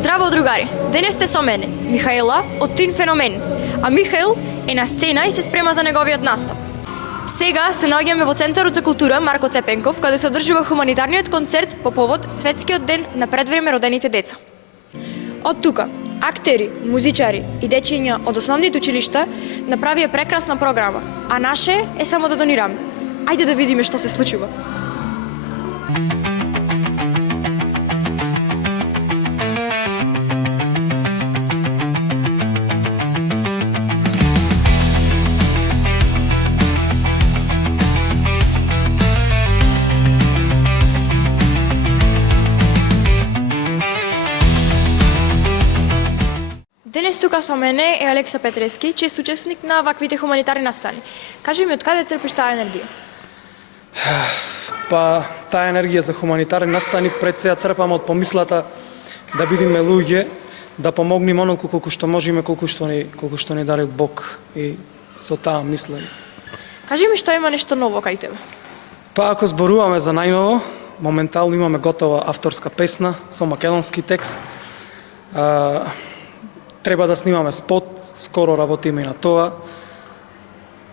Здраво, другари! Денес сте со мене, Михаела од Тин Феномен, а Михаел е на сцена и се спрема за неговиот настап. Сега се наоѓаме во Центарот за култура Марко Цепенков, каде се одржува хуманитарниот концерт по повод Светскиот ден на предвреме родените деца. Од тука, актери, музичари и дечиња од основните училишта направија прекрасна програма, а наше е само да донираме. Ајде да видиме што се случува. Денес тука со мене е Алекса Петрески, чиј е соучесник на ваквите хуманитарни настани. Кажи ми, од каде црпиш таа енергија? Па, таа енергија за хуманитарни настани пред сега црпам од помислата да бидеме луѓе, да помогнеме онолку колку што можеме, колку што ни даде Бог, и со таа мислам. Кажи ми што има нешто ново кај тебе? Па, ако зборуваме за најново, моментално имаме готова авторска песна со македонски текст. Треба да снимаме спот, скоро работиме и на тоа.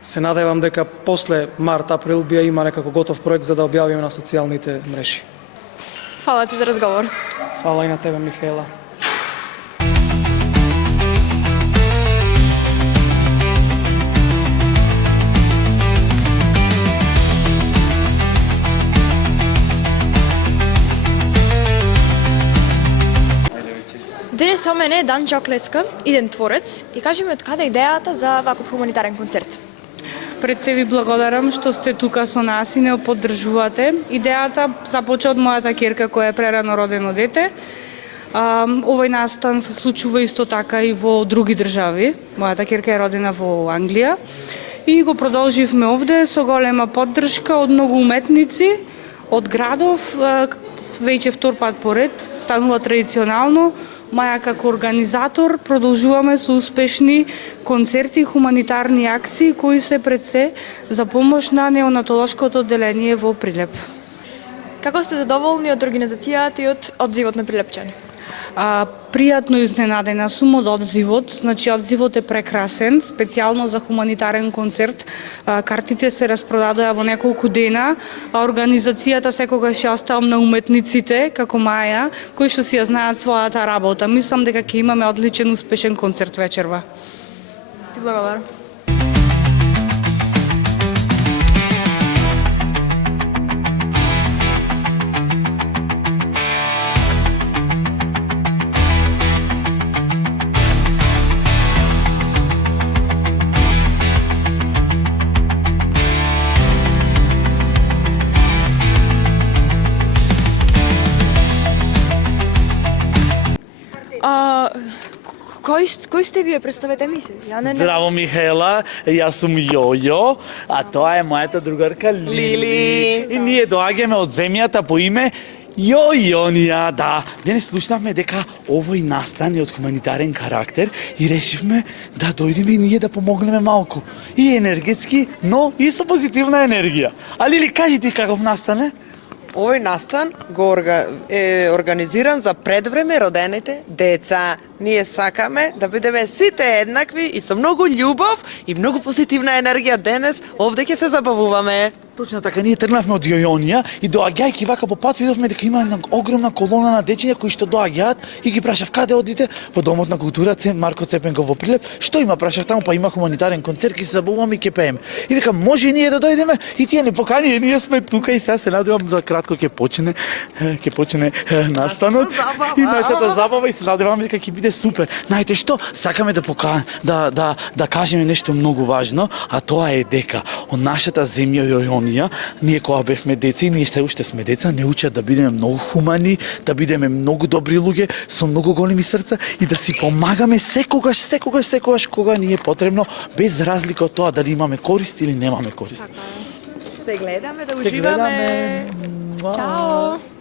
Се надевам дека после март-април би има некако готов проект за да објавиме на социјалните мрежи. Фала ти за разговор. Фала и на тебе, Михаела. Денес со мене е Дан Чоклеска, иден творец, и кажи ми од каде идејата за ваков хуманитарен концерт? Пред се ви благодарам што сте тука со нас и не поддржувате. Идејата започна од мојата ќерка која е прерано родено дете. Овој настан се случува исто така и во други држави. Мојата ќерка е родена во Англија и го продолживме овде со голема поддршка од многу уметници, од градов, веќе втор пат поред, станува традиционално. Маја како организатор продолжуваме со успешни концерти и хуманитарни акции кои се пред се за помош на неонатолошкото одделение во Прилеп. Како сте задоволни од организацијата и од одзивот на прилепчани? Пријатно изненадена сум од одзивот, значи одзивот е прекрасен, специјално за хуманитарен концерт. Картите се распродадоа во неколку дена, а организацијата секогаш ја оставам на уметниците, како Маја, кои што си ја знаат својата работа. Мислам дека ќе имаме одличен, успешен концерт вечерва. Ти благодарам. Кој сте вие? Представете ми се. Здраво, Михаела, јас сум Јојо, а тоа е мојата другарка Лили. И ние доаѓаме од земјата по име Јојонија, да. Денес слушнавме дека овој настан е од хуманитарен карактер и решивме да дојдеме и ние да помогнеме малку. И енергетски, но и со позитивна енергија. А Лили, кажи ти каков настан е? Овој настан е организиран за предвреме родените деца. Ние сакаме да бидеме сите еднакви и со многу љубов и многу позитивна енергија денес овде ќе се забавуваме. Точно така, ние тргнавме од Јојонија и доаѓајќи вака по пат видовме дека има една огромна колона на дечиња кои што доаѓаат и ги прашав каде одите? Во Домот на култура Марко Цепенков во Прилеп. Што има, прашав таму, па има хуманитарен концерт, ќе се забавуваме и ќе пееме. И викам, може и ние да дојдеме? И тие не покани, и ние сме тука и сега се надевам за кратко ќе почне настанот и нашата забава и се надевам дека ќе биде супер. Знаете што? Сакаме да кажеме нешто многу важно, а тоа е дека од нашата земја Јојонија, ние кога бевме деца и ние се уште сме деца, не учат да бидеме многу хумани, да бидеме многу добри луѓе со многу големи срца и да си помагаме секогаш кога ни е потребно, без разлика од тоа дали имаме корист или немаме корист. Се гледаме да уживаме. Чао!